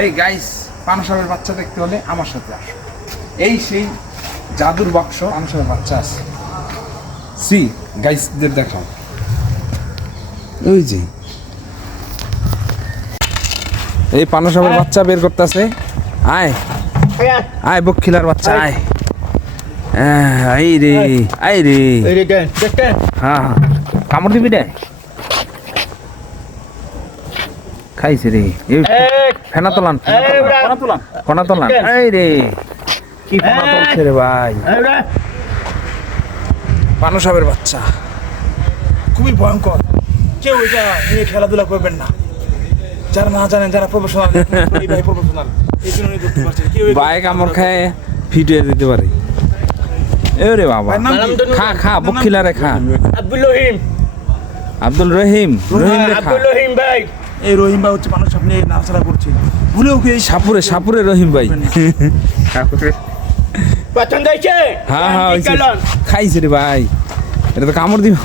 এই গাইস, পানসাবের বাচ্চা দেখতে হলে আমার সাথে আসো। এই সেই জাদুর বাক্স, পানসাবের বাচ্চা আছে। সি গাইসদের দেখাও, ওই যে এই পানসাবের বাচ্চা বের করতেছে। আয় আয় বক্ষিলার বাচ্চা, আয়। আই রে আই রে, হ্যাঁ হ্যাঁ, কামড় দিবি রে, খাইছে রে। ফেনা তোলান, ফেনা তোলান। এই রে কি ফেনা তুলছে রে ভাই, পানসাবের বাচ্চা খুবই ভয়ঙ্কর। কেউ এটা নিয়ে খেলাধুলা করবেন না, যারা না জানেন, যারা প্রফেশনাল, এই জন্য ধরতে পারছেন। বাইক কামড় খায় ফিট হয়ে যেতে পারে। এরে বাবা, খা খা বক্ষিলারে খা। আব্দুল রহিম, আব্দুল রহিম, রহিম রে খা। আব্দুল রহিম ভাই, এই রহিম ভাই হচ্ছে মানুষ সামনে নাড়াচাড়া করছে, ভুলেও কি এই সাপুরে সাপুরে রহিম ভাই। পছন্দ হয়েছে? হ্যাঁ হ্যাঁ খাইছে রে ভাই, এটা তো কামড় দিব।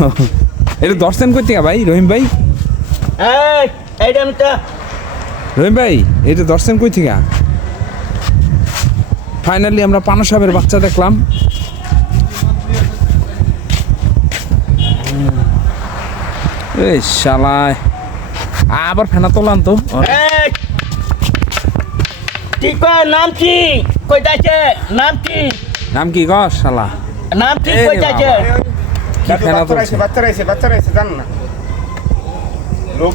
এটা দর্শন করতে ভাই রহিম ভাই, এইটা আমি তো রহিম ভাই এটা দর্শন কই থেকে। ফাইনালি আমরা পানসাবের বাচ্চা দেখলাম। এই শালায় আবার ফেনা তোলান তো। ঠিক নাম কি কইতাছে? নাম কি? নাম কি গো শালা? নাম কি কইতাছে? কি ফেনা তুলছে? বাচ্চা রয়েছে জান না লোক